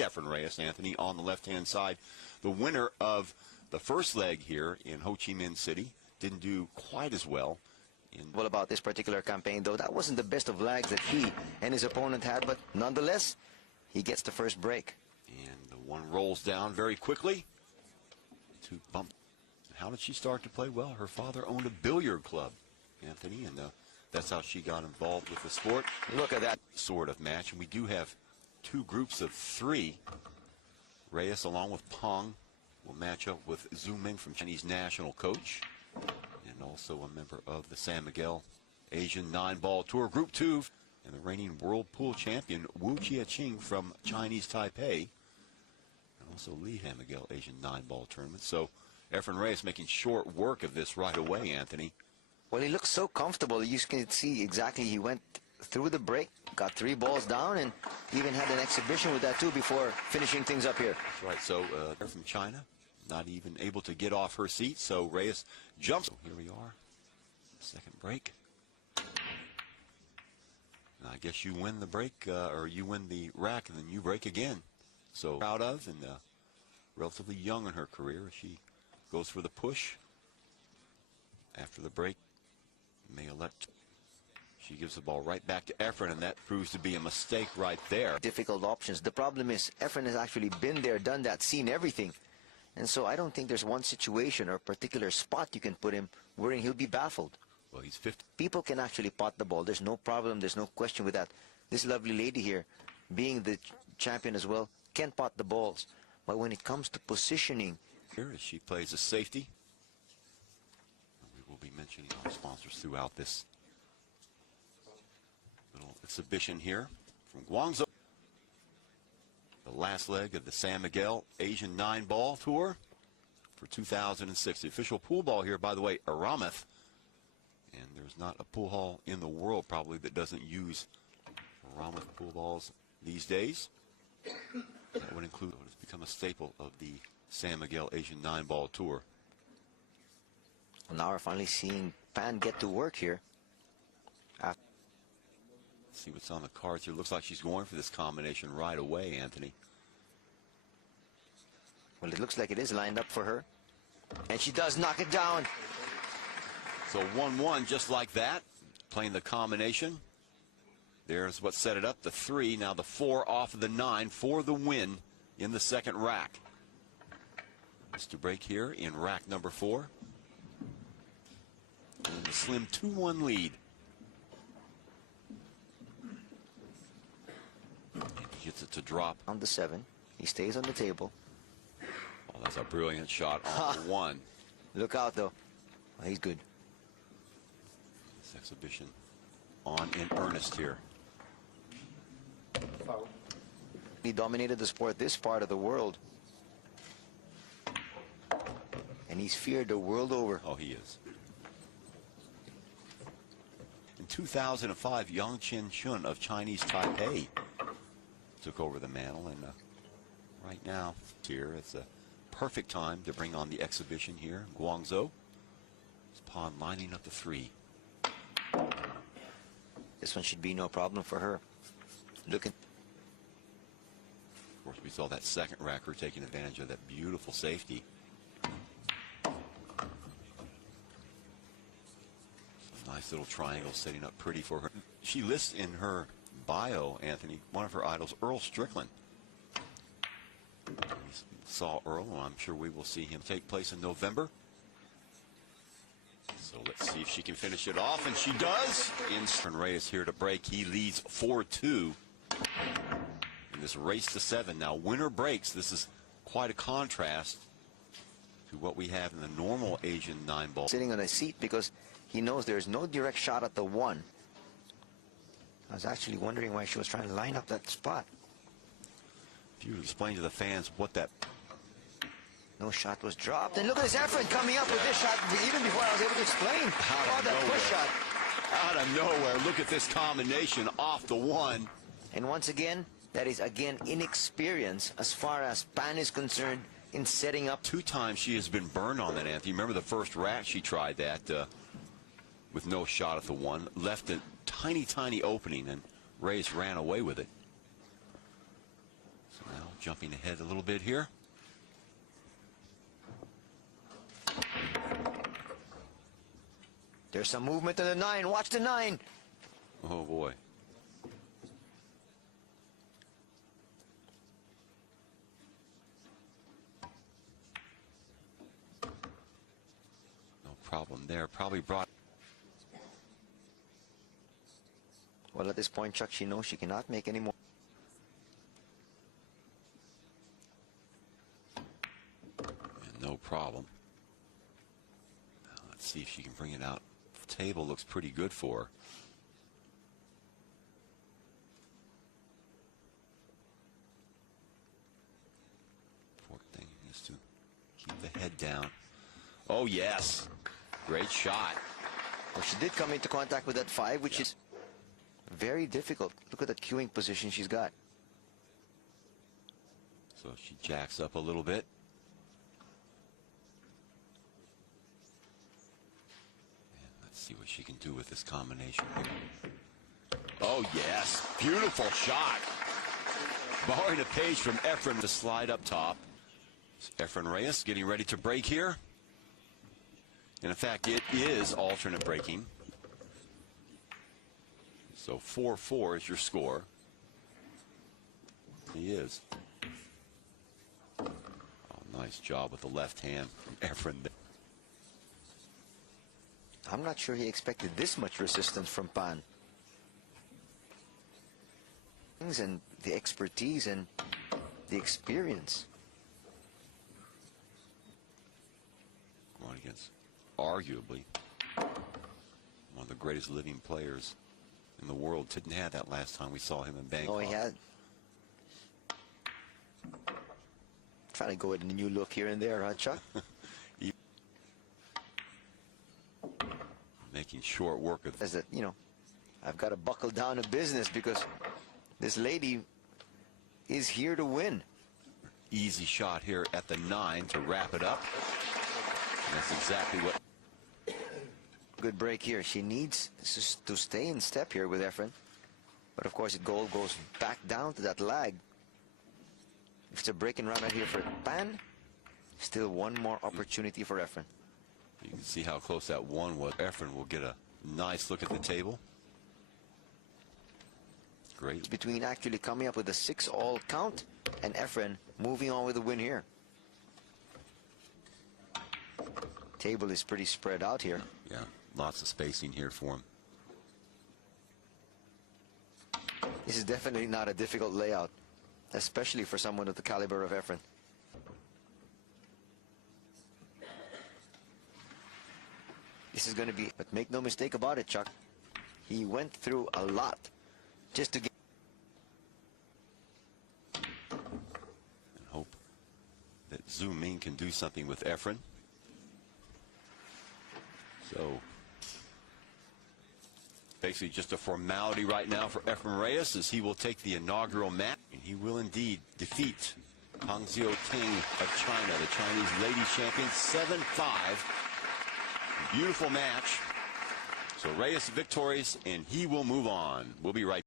Efren Reyes, Anthony, on the left-hand side. The winner of the first leg here in Ho Chi Minh City didn't do quite as well. Well, about this particular campaign, though, that wasn't the best of lags that he and his opponent had, but nonetheless, he gets the first break. And the one rolls down very quickly to bump. How did she start to play? Well, her father owned a billiard club, Anthony, and that's how she got involved with the sport. Look at that sort of match, and we do have two groups of three. Reyes, along with Peng, will match up with Zhu Ming from Chinese national coach, and also a member of the San Miguel Asian 9-ball tour. Group 2, and the reigning world pool champion Wu Chia-ching from Chinese Taipei, and also Lee San Miguel Asian 9-ball tournament. So Efren Reyes making short work of this right away, Anthony. Well, he looks so comfortable. You can see exactly he went through the break, got 3 balls down, and even had an exhibition with that too before finishing things up here. That's right. So they're from China, not even able to get off her seat. So Reyes jumps. So here we are, second break. And I guess you win the break, or you win the rack, and then you break again. So proud of, and relatively young in her career. She goes for the push after the break. May elect. She gives the ball right back to Efren, and that proves to be a mistake right there. Difficult options. The problem is Efren has actually been there, done that, seen everything. And so I don't think there's one situation or particular spot you can put him wherein he'll be baffled. Well, he's 50. People can actually pot the ball. There's no problem. There's no question with that. This lovely lady here, being the champion as well, can pot the balls. But when it comes to positioning... Here as she plays a safety. We will be mentioning our sponsors throughout this little exhibition here from Guangzhou. The last leg of the San Miguel Asian 9-ball tour for 2006. The official pool ball here, by the way, Aramathe. And there's not a pool hall in the world probably that doesn't use Aramathe pool balls these days. That would include what has become a staple of the San Miguel Asian 9-ball tour. Well, now we're finally seeing Pan get to work here. See what's on the cards here. Looks like she's going for this combination right away, Anthony. Well, it looks like it is lined up for her. And she does knock it down. So 1-1 just like that. Playing the combination. There's what set it up. The 3, now the 4 off of the 9 for the win in the second rack. It's to break here in rack number 4. And the slim 2-1 lead. And he gets it to drop. On the 7. He stays on the table. Oh, that's a brilliant shot on the 1. Look out, though. Oh, he's good. This exhibition on in earnest here. Foul. He dominated the sport, this part of the world. And he's feared the world over. Oh, he is. In 2005, Yang Chen-shun of Chinese Taipei took over the mantle, and right now here it's a perfect time to bring on the exhibition here in Guangzhou. It's Peng lining up the 3. This one should be no problem for her. Looking. Of course, we saw that second racker taking advantage of that beautiful safety. Some nice little triangle setting up pretty for her. She lists in her bio, Anthony, one of her idols, Earl Strickland. We saw Earl, and I'm sure we will see him take place in November. So let's see if she can finish it off, and she does. Efren Reyes here to break. He leads 4-2 in this race to 7. Now, winner breaks. This is quite a contrast to what we have in the normal Asian 9-ball. Sitting on a seat because he knows there's no direct shot at the 1. I was actually wondering why she was trying to line up that spot. If you explain to the fans what that... No shot was dropped. And look at this Efren coming up with this shot even before I was able to explain. That push shot. Out of nowhere. Look at this combination off the 1. And once again, that is again inexperience as far as Pan is concerned in setting up. 2 times she has been burned on that, Anthony. Remember the first rack she tried that with no shot at the 1. Left a tiny opening, and Reyes ran away with it. So now jumping ahead a little bit here. There's some movement on the 9. Watch the 9. Oh boy. No problem there. Probably brought. Well, at this point, Chuck, she knows she cannot make any more. And no problem. Now, let's see if she can bring it out. The table looks pretty good for her. Important thing is to keep the head down. Oh, yes. Great shot. Well, she did come into contact with that 5, which is very difficult. Look at the queuing position she's got. So she jacks up a little bit. And let's see what she can do with this combination here. Oh, yes. Beautiful shot. Borrowing a page from Efren to slide up top. Efren Reyes getting ready to break here. And in fact, it is alternate breaking. So 4-4 is your score. He is. Oh, nice job with the left hand from Efren. I'm not sure he expected this much resistance from Pan. And the expertise and the experience. Going against arguably one of the greatest living players in the world. Didn't have that last time we saw him in Bangkok. Oh, he had. Trying to go with a new look here and there, huh, Chuck? Making short work of As that, you know, I've got to buckle down to business because this lady is here to win. easy shot here at the 9 to wrap it up. And that's exactly what. Good break here. She needs to stay in step here with Efren. But of course, it goes back down to that lag. If it's a breaking run right here for Pan, still one more opportunity for Efren. You can see how close that one was. Efren will get a nice look at the table. Great. It's between actually coming up with a 6-all count and Efren moving on with the win here. Table is pretty spread out here. Yeah, lots of spacing here for him. This is definitely not a difficult layout, especially for someone of the caliber of Efren. This is going to be, but make no mistake about it, Chuck. He went through a lot just to get. And hope that Zhu Ming can do something with Efren. So basically just a formality right now for Efren Reyes as he will take the inaugural match. And he will indeed defeat Xiaoting of China, the Chinese ladies champion, 7-5. Beautiful match. So Reyes victorious, and he will move on. We'll be right back.